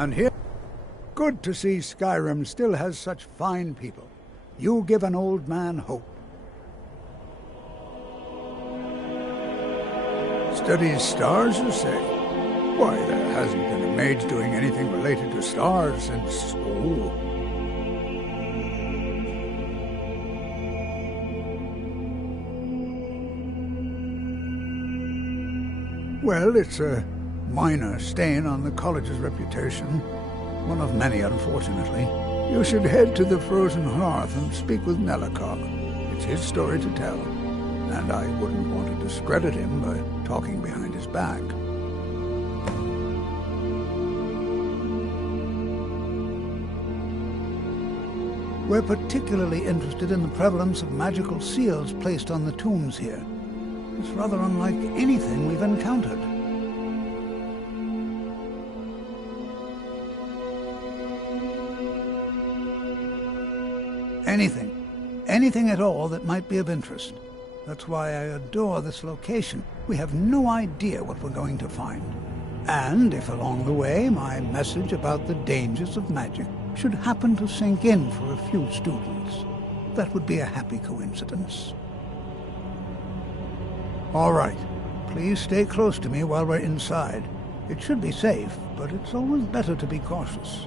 And here... Good to see Skyrim still has such fine people. You give an old man hope. Studies stars, you say? Why, there hasn't been a mage doing anything related to stars since... Oh... Well, it's a minor stain on the college's reputation. One of many, unfortunately. You should head to the Frozen Hearth and speak with Melikog. It's his story to tell, and I wouldn't want to discredit him by talking behind his back. We're particularly interested in the prevalence of magical seals placed on the tombs here. It's rather unlike anything we've encountered. Anything at all that might be of interest. That's why I adore this location. We have no idea what we're going to find. And if along the way my message about the dangers of magic should happen to sink in for a few students, that would be a happy coincidence. All right. Please stay close to me while we're inside. It should be safe, but it's always better to be cautious.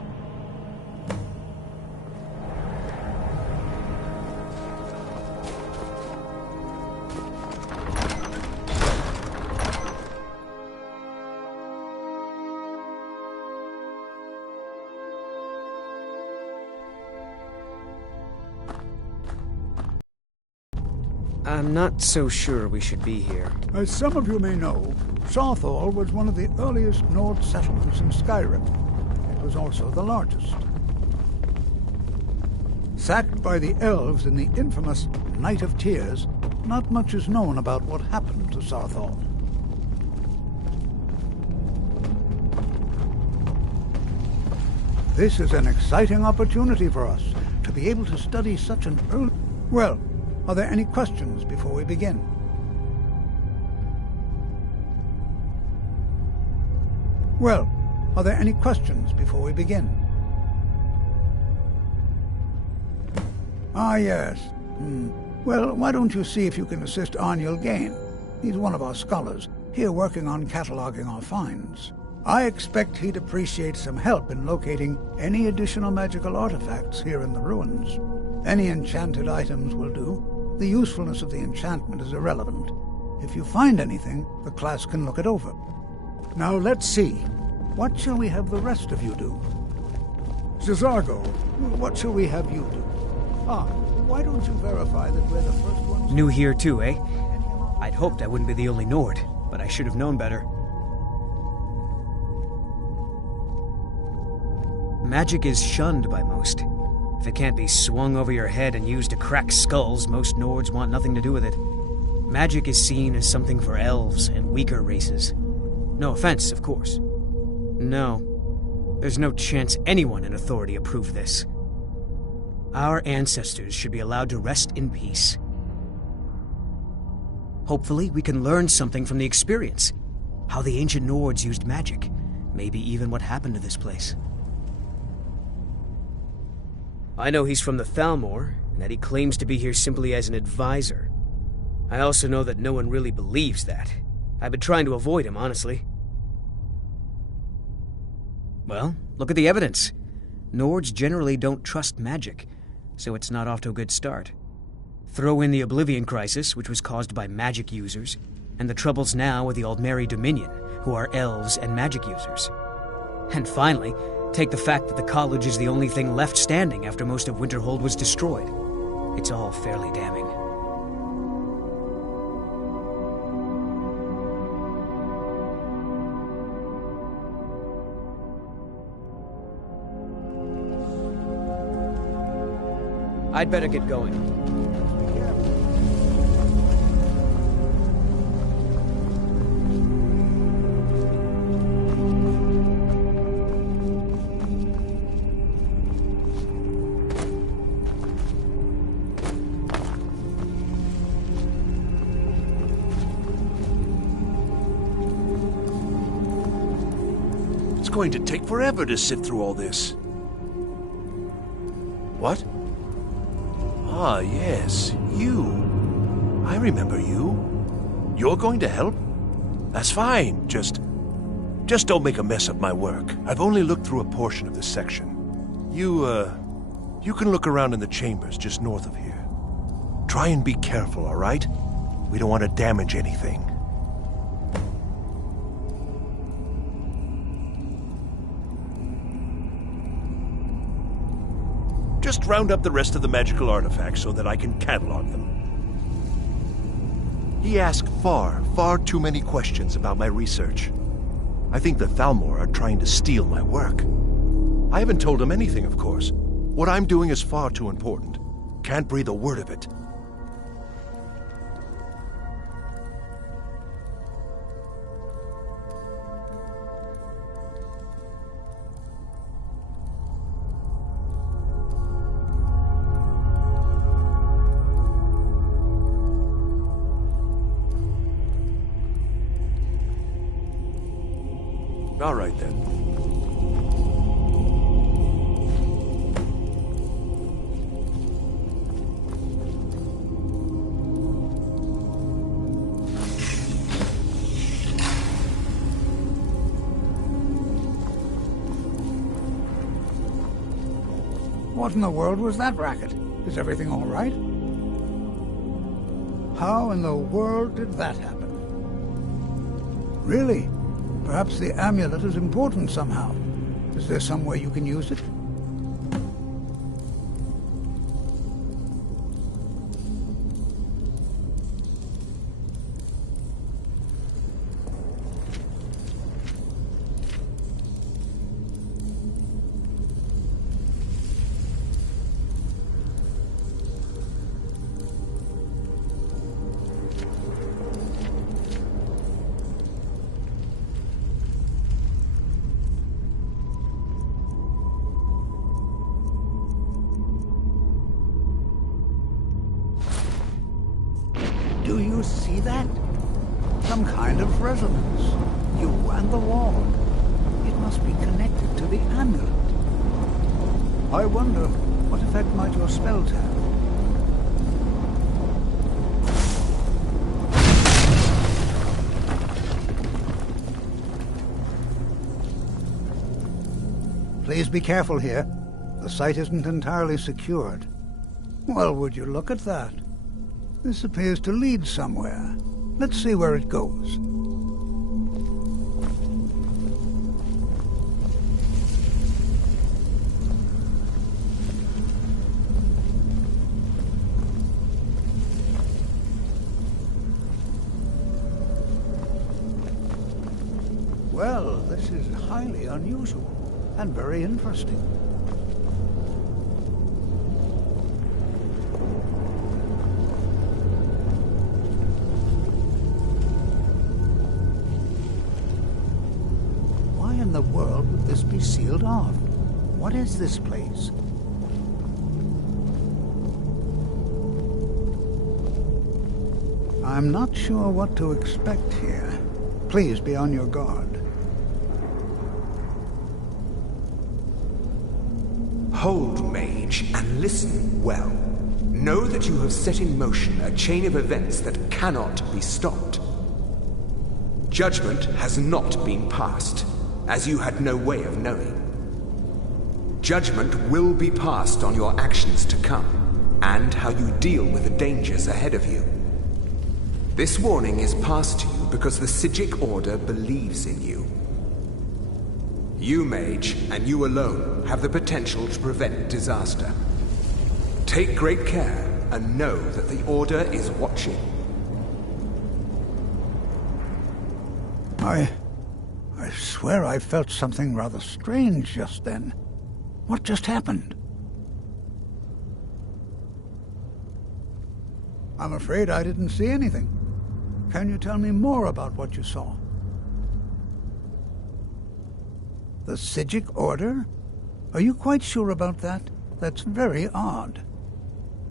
I'm not so sure we should be here. As some of you may know, Southall was one of the earliest Nord settlements in Skyrim. It was also the largest. Sacked by the elves in the infamous Night of Tears, not much is known about what happened to Southall. This is an exciting opportunity for us to be able to study such an early... Well, are there any questions before we begin? Well, are there any questions before we begin? Ah, yes. Well, why don't you see if you can assist Arniel Gain? He's one of our scholars, here working on cataloging our finds. I expect he'd appreciate some help in locating any additional magical artifacts here in the ruins. Any enchanted items will do. The usefulness of the enchantment is irrelevant. If you find anything, the class can look it over. Now let's see. What shall we have the rest of you do? Zizargo, what shall we have you do? Why don't you verify that we're the first ones... New here too, eh? I'd hoped I wouldn't be the only Nord, but I should have known better. Magic is shunned by most. If it can't be swung over your head and used to crack skulls, most Nords want nothing to do with it. Magic is seen as something for elves and weaker races. No offense, of course. No. There's no chance anyone in authority approved this. Our ancestors should be allowed to rest in peace. Hopefully, we can learn something from the experience. How the ancient Nords used magic. Maybe even what happened to this place. I know he's from the Thalmor, and that he claims to be here simply as an advisor. I also know that no one really believes that. I've been trying to avoid him, honestly. Well, look at the evidence. Nords generally don't trust magic, so it's not off to a good start. Throw in the Oblivion Crisis, which was caused by magic users, and the troubles now with the Aldmeri Dominion, who are elves and magic users. And finally, take the fact that the college is the only thing left standing after most of Winterhold was destroyed. It's all fairly damning. I'd better get going. going to take forever to sift through all this. What? Ah, yes, you. I remember you. You're going to help? That's fine. Just don't make a mess of my work. I've only looked through a portion of this section. You can look around in the chambers just north of here. Try and be careful, all right? We don't want to damage anything. Just round up the rest of the magical artifacts so that I can catalog them. He asked far too many questions about my research. I think the Thalmor are trying to steal my work. I haven't told him anything, of course. What I'm doing is far too important. Can't breathe a word of it. All right, then. What in the world was that racket? Is everything all right? How in the world did that happen? Really? Perhaps the amulet is important somehow. Is there some way you can use it? Do you see that? Some kind of resonance. You and the wall. It must be connected to the amulet. I wonder, what effect might your spells have? Please be careful here. The site isn't entirely secured. Well, would you look at that? This appears to lead somewhere. Let's see where it goes. Well, this is highly unusual and very interesting. Why in the world would this be sealed off? What is this place? I'm not sure what to expect here. Please be on your guard. Hold, mage, and listen well. Know that you have set in motion a chain of events that cannot be stopped. Judgment has not been passed, as you had no way of knowing. Judgment will be passed on your actions to come, and how you deal with the dangers ahead of you. This warning is passed to you because the Psijic Order believes in you. You, mage, and you alone, have the potential to prevent disaster. Take great care, and know that the Order is watching. I swear I felt something rather strange just then. What just happened? I'm afraid I didn't see anything. Can you tell me more about what you saw? The Psijic Order? Are you quite sure about that? That's very odd.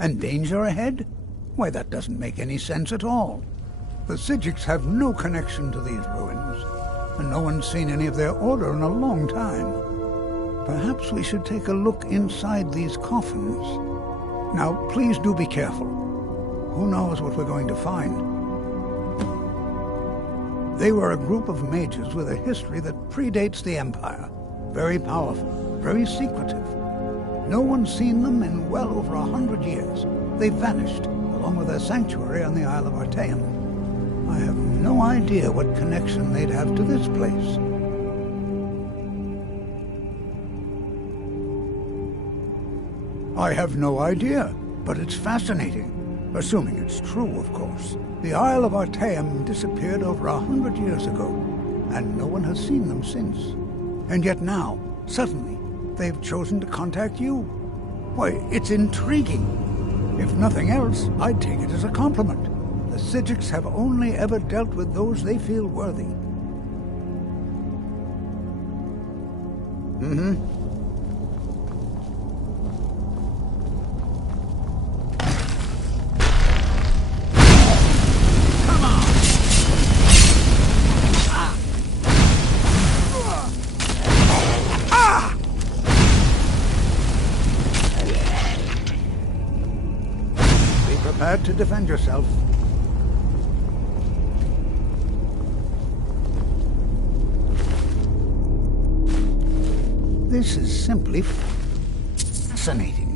And danger ahead? Why, that doesn't make any sense at all. The Psijics have no connection to these ruins. and no one's seen any of their order in a long time. Perhaps we should take a look inside these coffins. Now, please do be careful. Who knows what we're going to find? They were a group of mages with a history that predates the Empire. Very powerful, very secretive. No one's seen them in well over 100 years. They vanished, along with their sanctuary on the Isle of Artaeum. I have no idea what connection they'd have to this place. I have no idea, but it's fascinating. Assuming it's true, of course. The Isle of Artaeum disappeared over 100 years ago, and no one has seen them since. And yet now, suddenly, they've chosen to contact you. Why, it's intriguing. If nothing else, I'd take it as a compliment. The Psijics have only ever dealt with those they feel worthy. Prepared to defend yourself. This is simply fascinating.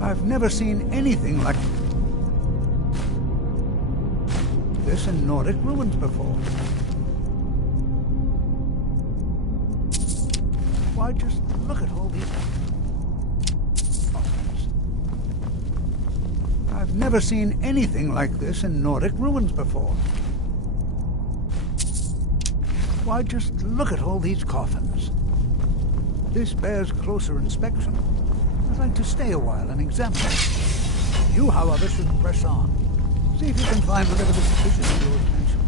I've never seen anything like this in Nordic ruins before. Why, just look at all these coffins. I've never seen anything like this in Nordic ruins before. Why, just look at all these coffins. This bears closer inspection. I'd like to stay a while and examine it. You, however, should press on. See if you can find whatever this vision of yours mentioned.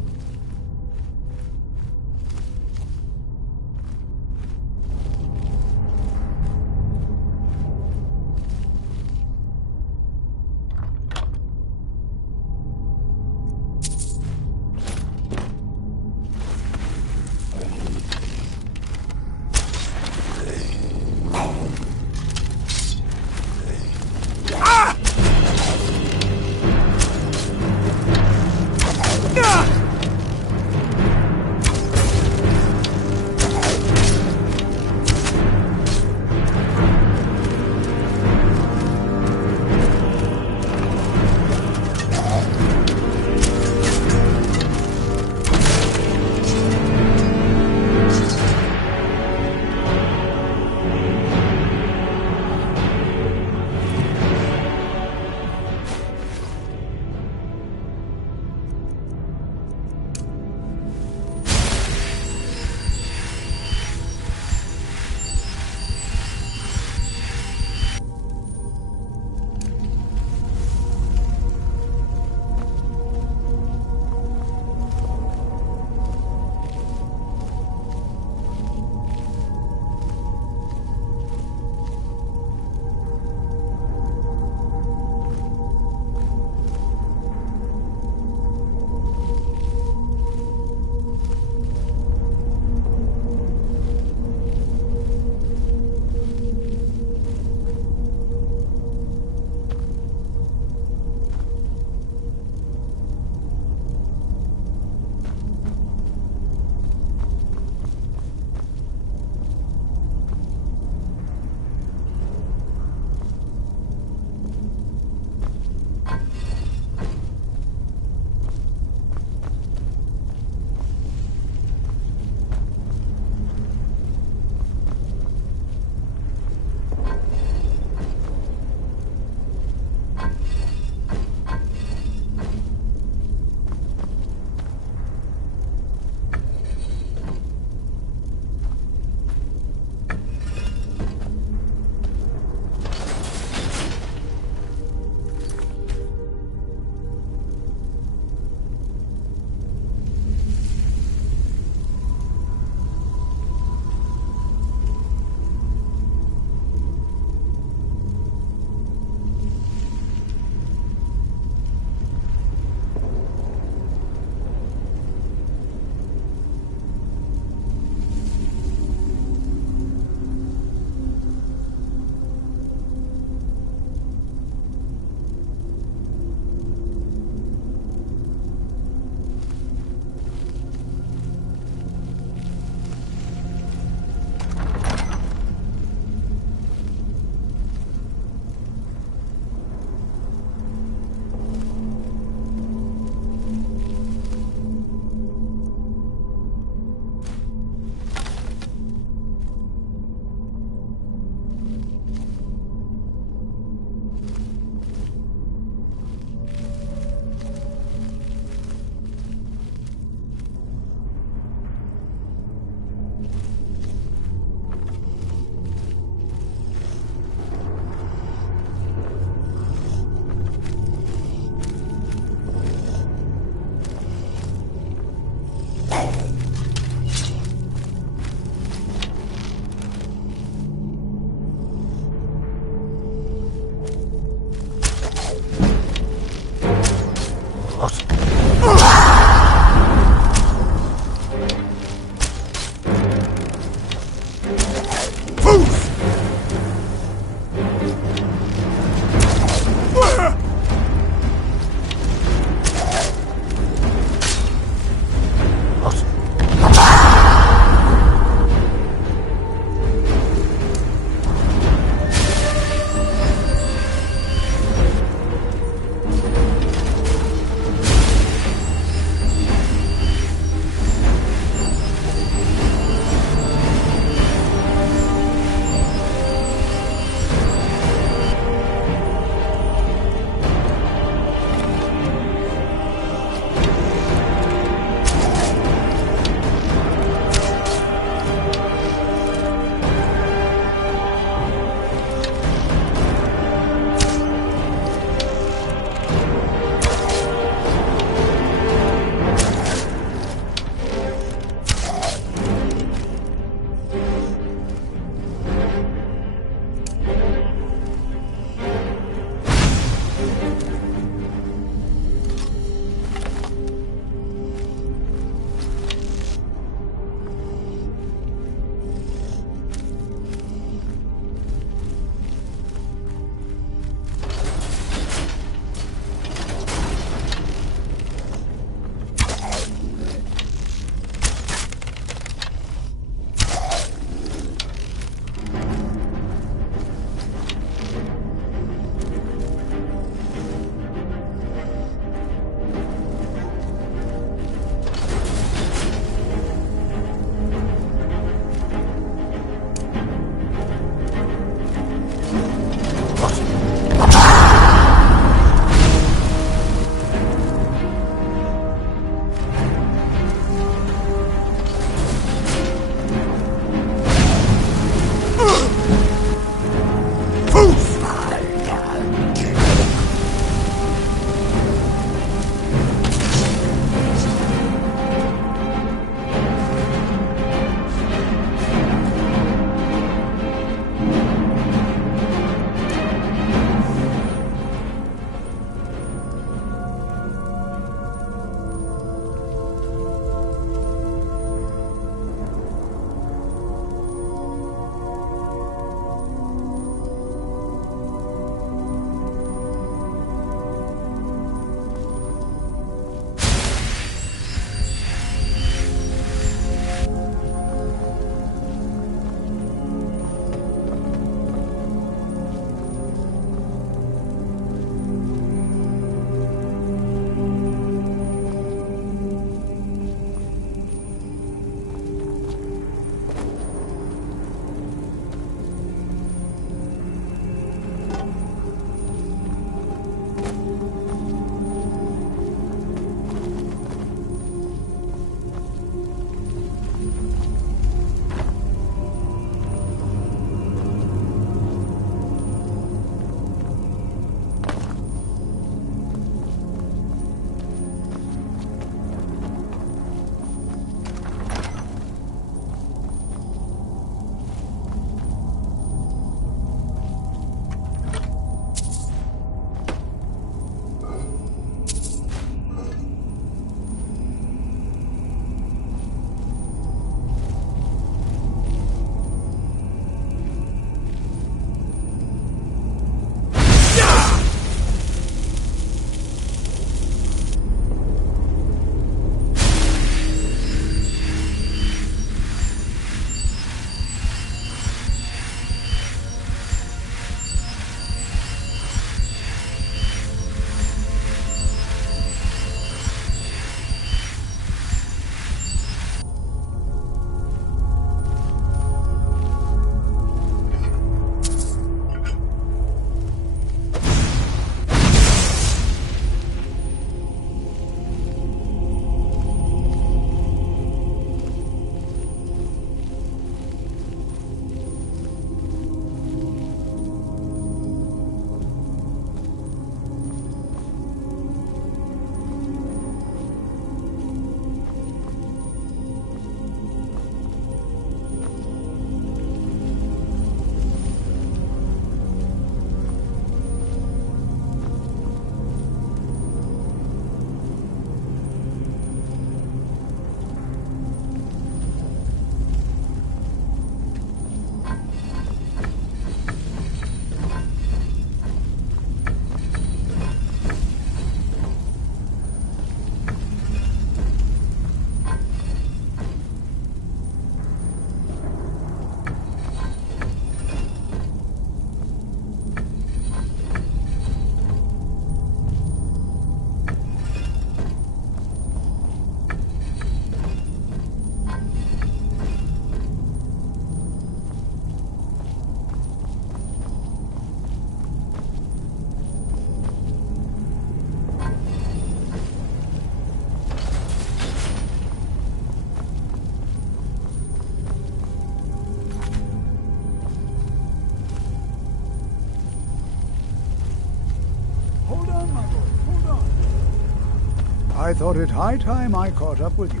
I thought it high time I caught up with you.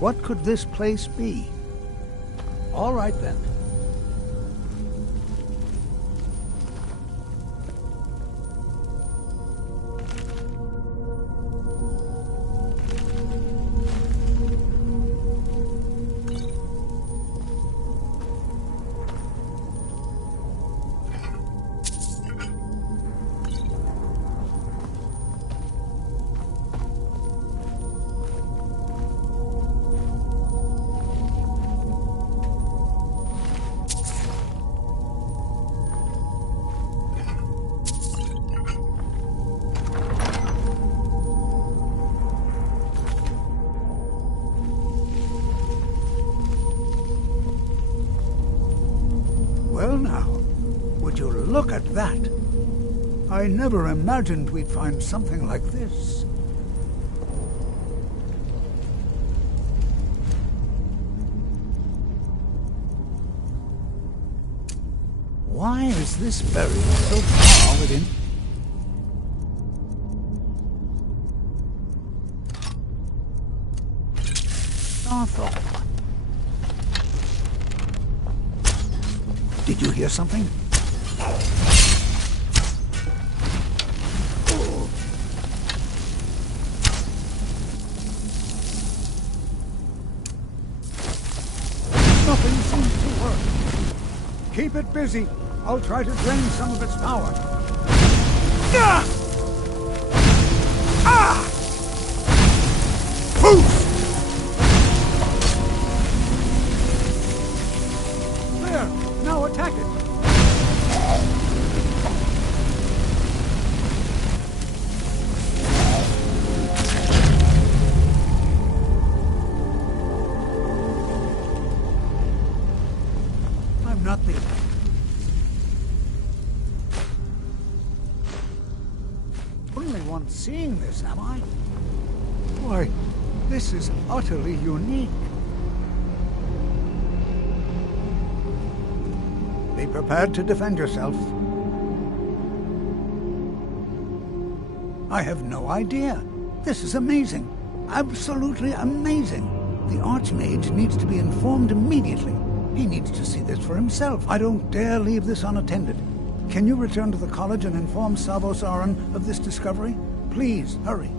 What could this place be? All right, then. Well now, would you look at that? I never imagined we'd find something like this. Why is this buried so far within? Starthorpe. Did you hear something? Oh. Nothing seems to work. Keep it busy. I'll try to drain some of its power. Ah! Ah! Poof! There! Now attack it! I'm not the only one seeing this, am I? Why, this is utterly unique. Be prepared to defend yourself. I have no idea. This is amazing. Absolutely amazing. The Archmage needs to be informed immediately. He needs to see this for himself. I don't dare leave this unattended. Can you return to the college and inform Savos Aran of this discovery? Please, hurry.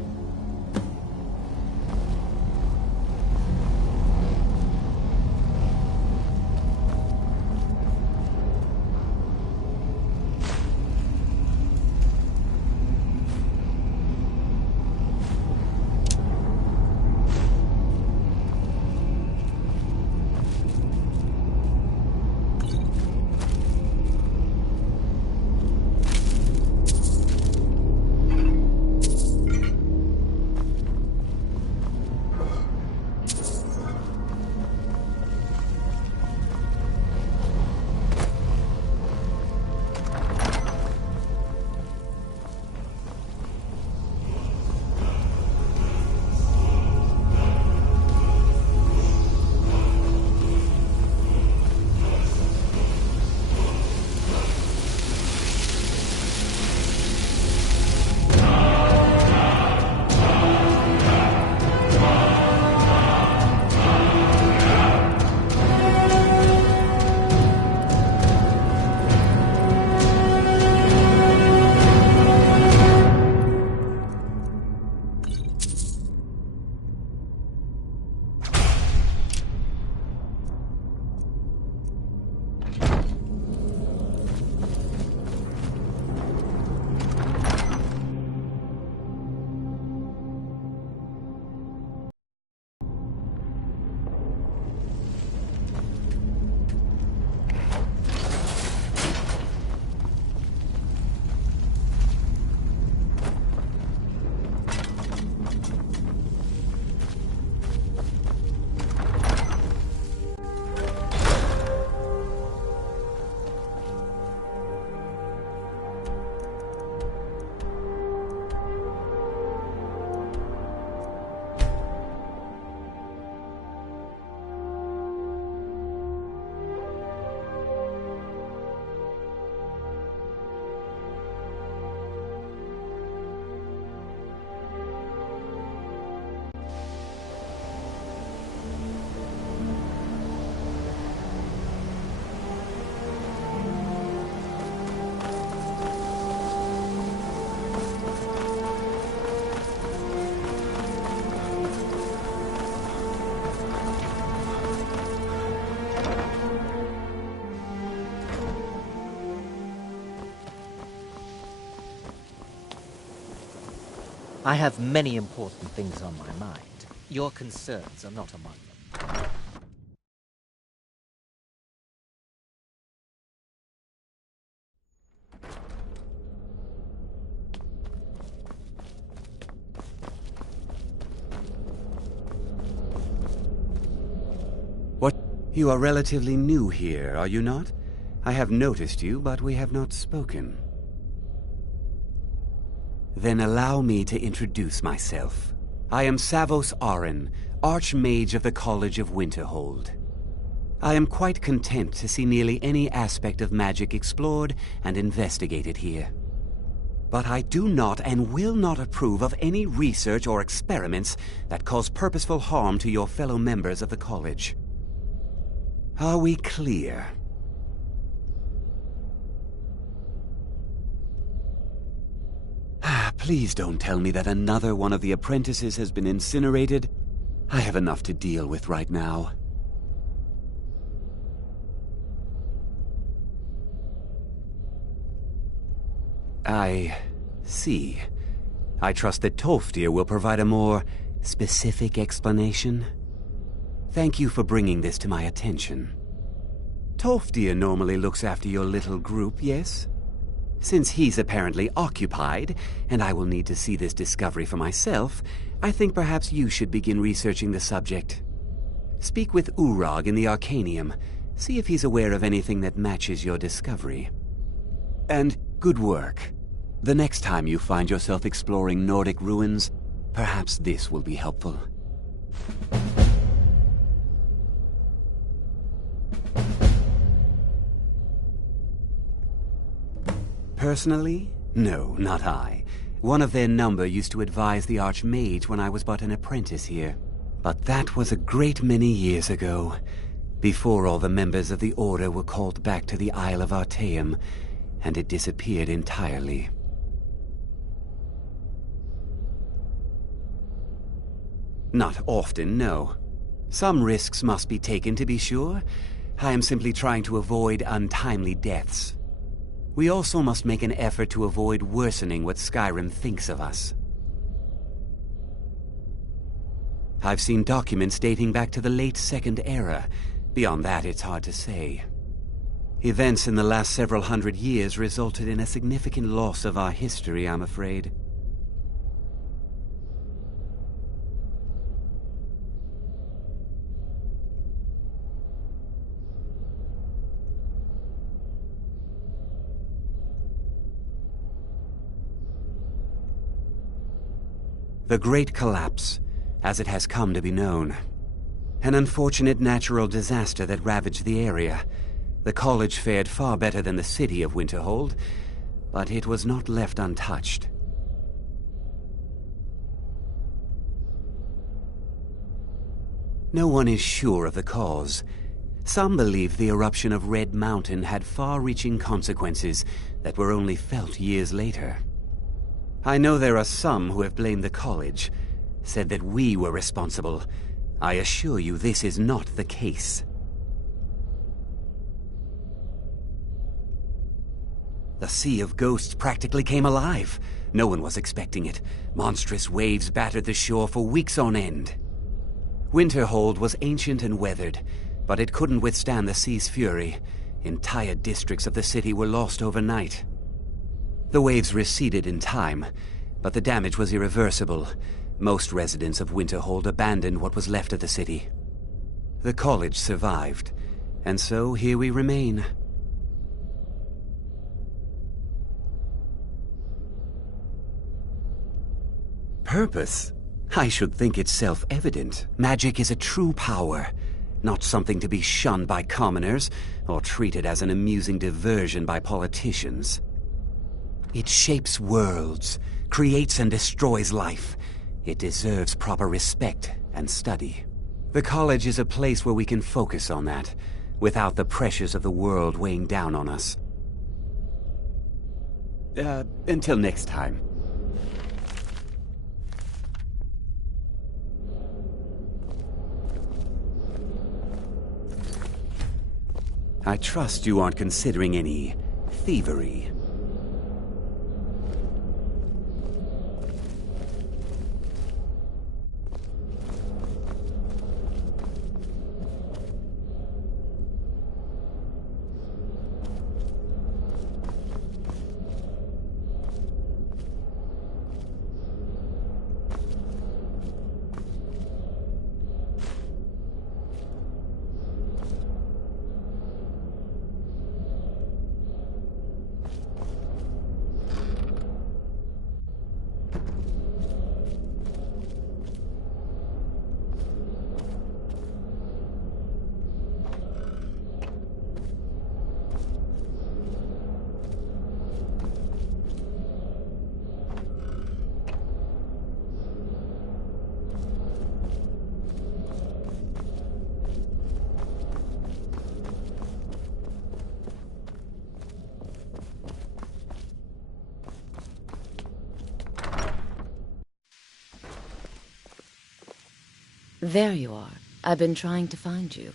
I have many important things on my mind. Your concerns are not among them. What? You are relatively new here, are you not? I have noticed you, but we have not spoken. Then allow me to introduce myself. I am Savos Arin, Archmage of the College of Winterhold. I am quite content to see nearly any aspect of magic explored and investigated here. But I do not and will not approve of any research or experiments that cause purposeful harm to your fellow members of the college. Are we clear? Please don't tell me that another one of the apprentices has been incinerated. I have enough to deal with right now. I see. I trust that Tolfdir will provide a more specific explanation. Thank you for bringing this to my attention. Tolfdir normally looks after your little group, yes? Since he's apparently occupied, and I will need to see this discovery for myself, I think perhaps you should begin researching the subject. Speak with Urag in the Arcanium. See if he's aware of anything that matches your discovery. And good work. The next time you find yourself exploring Nordic ruins, perhaps this will be helpful. Personally? No, not I. One of their number used to advise the Archmage when I was but an apprentice here. But that was a great many years ago, before all the members of the Order were called back to the Isle of Artaeum, and it disappeared entirely. Not often, no. Some risks must be taken, to be sure. I am simply trying to avoid untimely deaths. We also must make an effort to avoid worsening what Skyrim thinks of us. I've seen documents dating back to the late Second Era. Beyond that, it's hard to say. Events in the last several hundred years resulted in a significant loss of our history, I'm afraid. The Great Collapse, as it has come to be known. An unfortunate natural disaster that ravaged the area. The college fared far better than the city of Winterhold, but it was not left untouched. No one is sure of the cause. Some believe the eruption of Red Mountain had far-reaching consequences that were only felt years later. I know there are some who have blamed the college, said that we were responsible. I assure you this is not the case. The Sea of Ghosts practically came alive. No one was expecting it. Monstrous waves battered the shore for weeks on end. Winterhold was ancient and weathered, but it couldn't withstand the sea's fury. Entire districts of the city were lost overnight. The waves receded in time, but the damage was irreversible. Most residents of Winterhold abandoned what was left of the city. The college survived, and so here we remain. Purpose? I should think it's self-evident. Magic is a true power, not something to be shunned by commoners or treated as an amusing diversion by politicians. It shapes worlds, creates and destroys life. It deserves proper respect and study. The college is a place where we can focus on that, without the pressures of the world weighing down on us. Until next time. I trust you aren't considering any thievery. There you are. I've been trying to find you.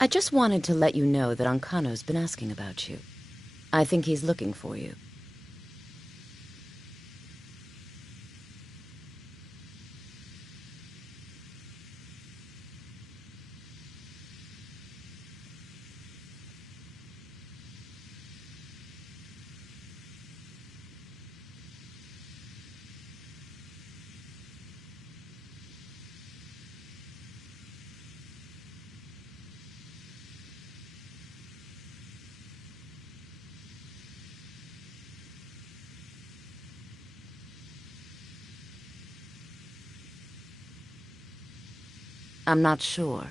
I just wanted to let you know that Ancano's been asking about you. I think he's looking for you. I'm not sure.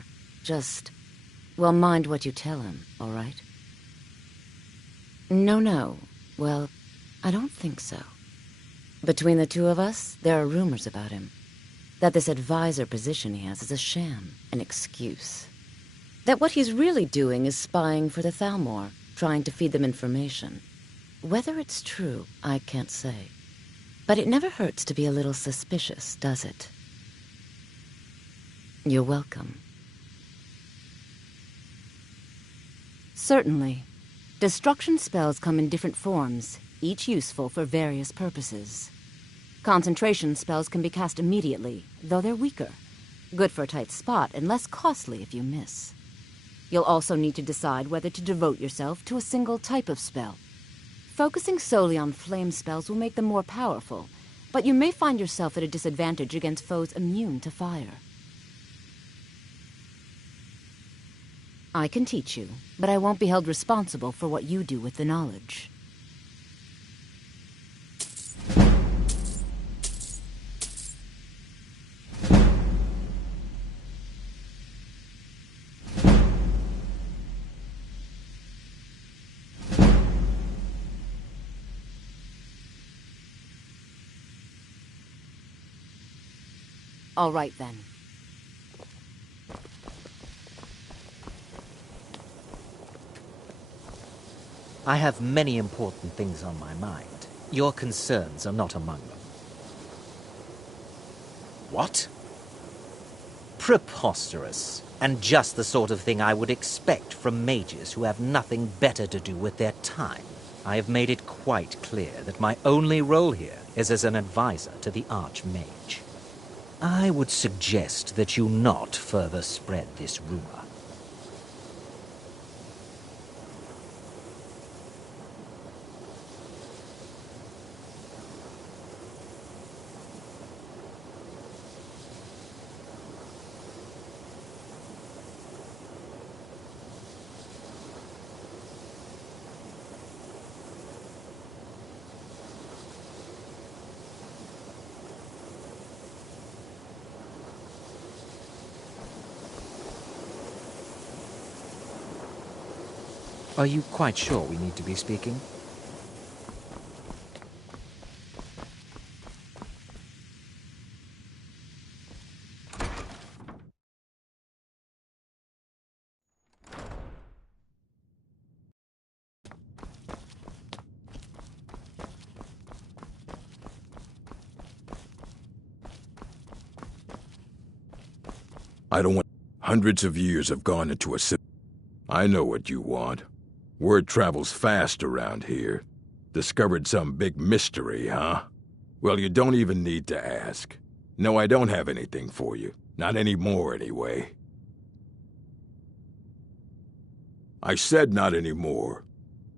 Well, mind what you tell him, all right? No. Well, I don't think so. Between the two of us, there are rumors about him. That this advisor position he has is a sham, an excuse. That what he's really doing is spying for the Thalmor, trying to feed them information. Whether it's true, I can't say. But it never hurts to be a little suspicious, does it? You're welcome. Certainly. Destruction spells come in different forms, each useful for various purposes. Concentration spells can be cast immediately, though they're weaker. Good for a tight spot and less costly if you miss. You'll also need to decide whether to devote yourself to a single type of spell. Focusing solely on flame spells will make them more powerful, but you may find yourself at a disadvantage against foes immune to fire. I can teach you, but I won't be held responsible for what you do with the knowledge. All right, then. I have many important things on my mind. Your concerns are not among them. What? Preposterous. And just the sort of thing I would expect from mages who have nothing better to do with their time. I have made it quite clear that my only role here is as an advisor to the Archmage. I would suggest that you not further spread this rumor. Are you quite sure we need to be speaking? I don't want... Hundreds of years have gone into a... I know what you want. Word travels fast around here. Discovered some big mystery, huh? Well, you don't even need to ask. No, I don't have anything for you. Not anymore, anyway. I said not anymore.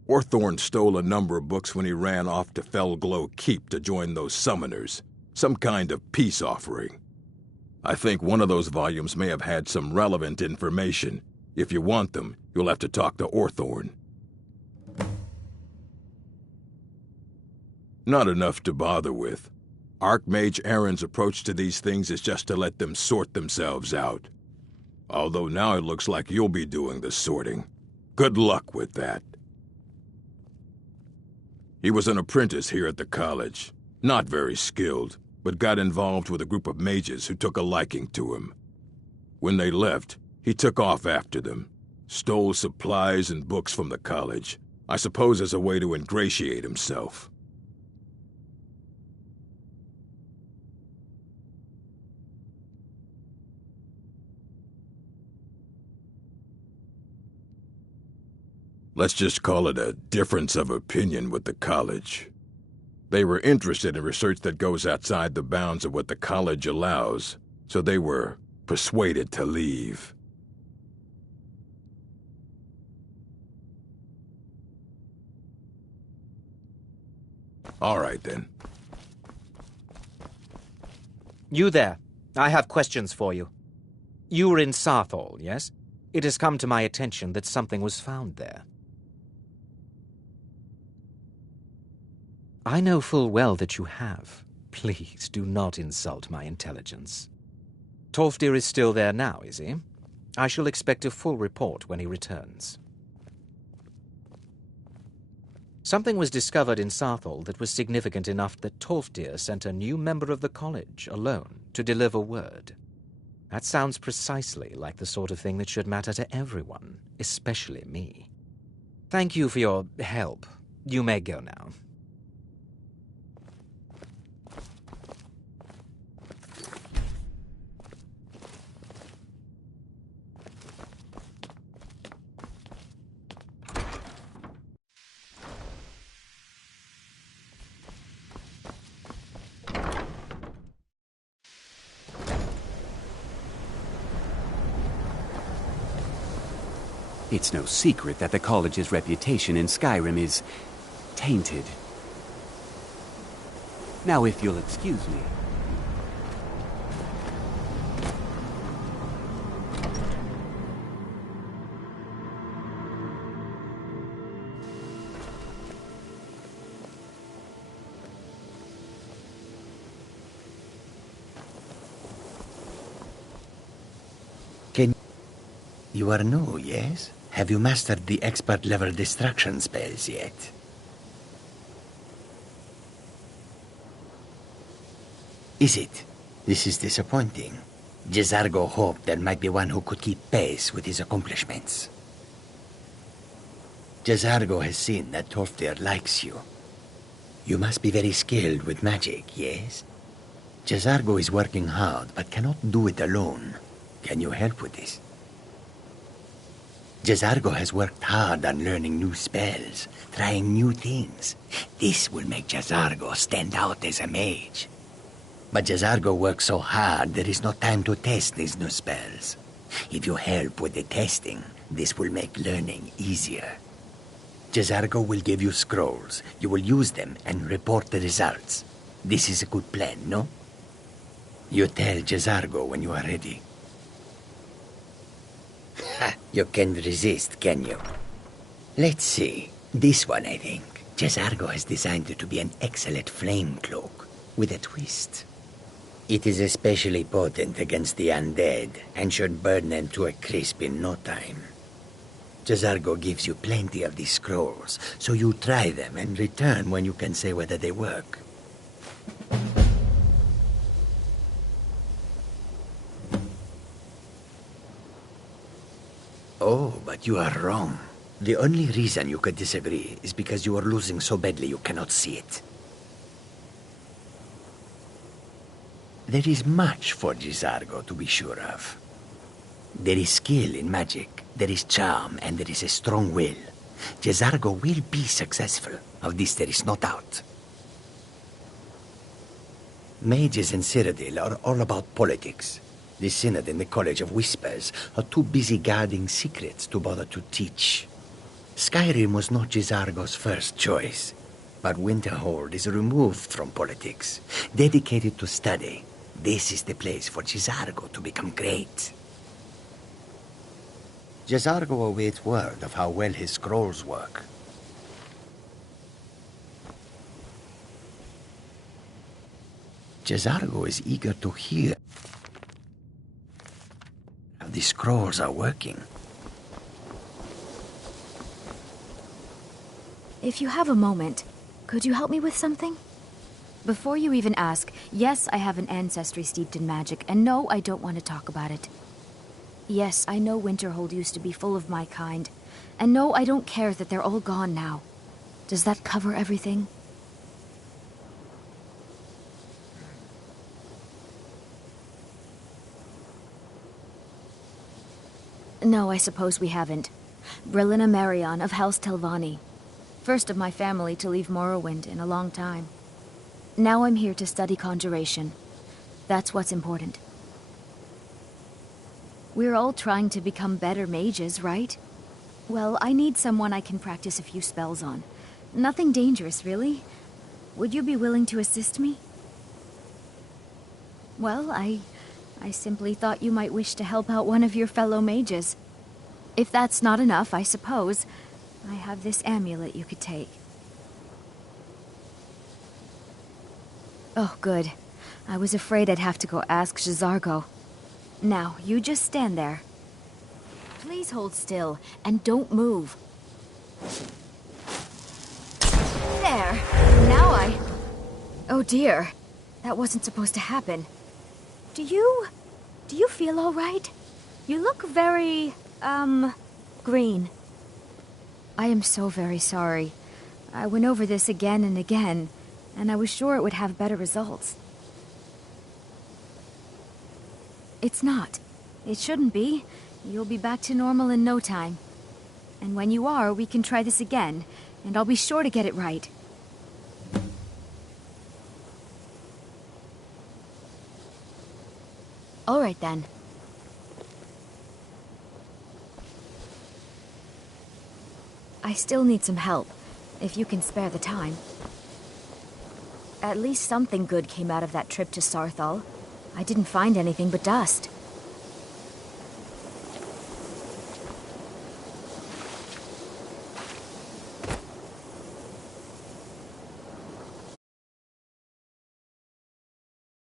Orthorn stole a number of books when he ran off to Felglow Keep to join those summoners. Some kind of peace offering. I think one of those volumes may have had some relevant information. If you want them, you'll have to talk to Orthorn. Not enough to bother with. Archmage Aaron's approach to these things is just to let them sort themselves out. Although now it looks like you'll be doing the sorting. Good luck with that. He was an apprentice here at the college. Not very skilled, but got involved with a group of mages who took a liking to him. When they left, he took off after them. Stole supplies and books from the college. I suppose as a way to ingratiate himself. Let's just call it a difference of opinion with the college. They were interested in research that goes outside the bounds of what the college allows, so they were persuaded to leave. All right, then. You there. I have questions for you. You were in Sarthal, yes? It has come to my attention that something was found there. I know full well that you have. Please do not insult my intelligence. Tolfdir is still there now, is he? I shall expect a full report when he returns. Something was discovered in Sarthal that was significant enough that Tolfdir sent a new member of the college alone to deliver word. That sounds precisely like the sort of thing that should matter to everyone, especially me. Thank you for your help. You may go now. It's no secret that the college's reputation in Skyrim is tainted. Now, if you'll excuse me. You are new, yes? Have you mastered the expert-level distraction spells yet? Is it? This is disappointing. Jezargo hoped there might be one who could keep pace with his accomplishments. Jezargo has seen that Tolfdir likes you. You must be very skilled with magic, yes? Jezargo is working hard, but cannot do it alone. Can you help with this? Jezargo has worked hard on learning new spells, trying new things. This will make Jezargo stand out as a mage. But Jezargo works so hard, there is no time to test these new spells. If you help with the testing, this will make learning easier. Jezargo will give you scrolls. You will use them and report the results. This is a good plan, no? You tell Jezargo when you are ready. Ha! You can't resist, can you? Let's see. This one, I think. Jezargo has designed it to be an excellent flame cloak, with a twist. It is especially potent against the undead, and should burn them to a crisp in no time. Jezargo gives you plenty of these scrolls, so you try them and return when you can say whether they work. Oh, but you are wrong. The only reason you could disagree is because you are losing so badly you cannot see it. There is much for Jezargo to be sure of. There is skill in magic, there is charm, and there is a strong will. Jezargo will be successful. Of this there is no doubt. Mages in Cyrodiil are all about politics. The Synod and the College of Whispers are too busy guarding secrets to bother to teach. Skyrim was not Jezargo's first choice, but Winterhold is removed from politics, dedicated to study. This is the place for Jezargo to become great. Jezargo awaits word of how well his scrolls work. Jezargo is eager to hear how the scrolls are working. If you have a moment, could you help me with something? Before you even ask, yes, I have an ancestry steeped in magic, and no, I don't want to talk about it. Yes, I know Winterhold used to be full of my kind, and no, I don't care that they're all gone now. Does that cover everything? No, I suppose we haven't. Brillina Marion of House Telvanni. First of my family to leave Morrowind in a long time. Now I'm here to study conjuration. That's what's important. We're all trying to become better mages, right? Well, I need someone I can practice a few spells on. Nothing dangerous, really. Would you be willing to assist me? Well, I simply thought you might wish to help out one of your fellow mages. If that's not enough, I suppose, I have this amulet you could take. Oh, good. I was afraid I'd have to go ask J'zargo. Now, you just stand there. Please hold still, and don't move. There! Now Oh dear. That wasn't supposed to happen. Do you feel all right? You look very, green. I am so very sorry. I went over this again and again, and I was sure it would have better results. It's not. It shouldn't be. You'll be back to normal in no time. And when you are, we can try this again, and I'll be sure to get it right. All right, then. I still need some help, if you can spare the time. At least something good came out of that trip to Sarthal. I didn't find anything but dust.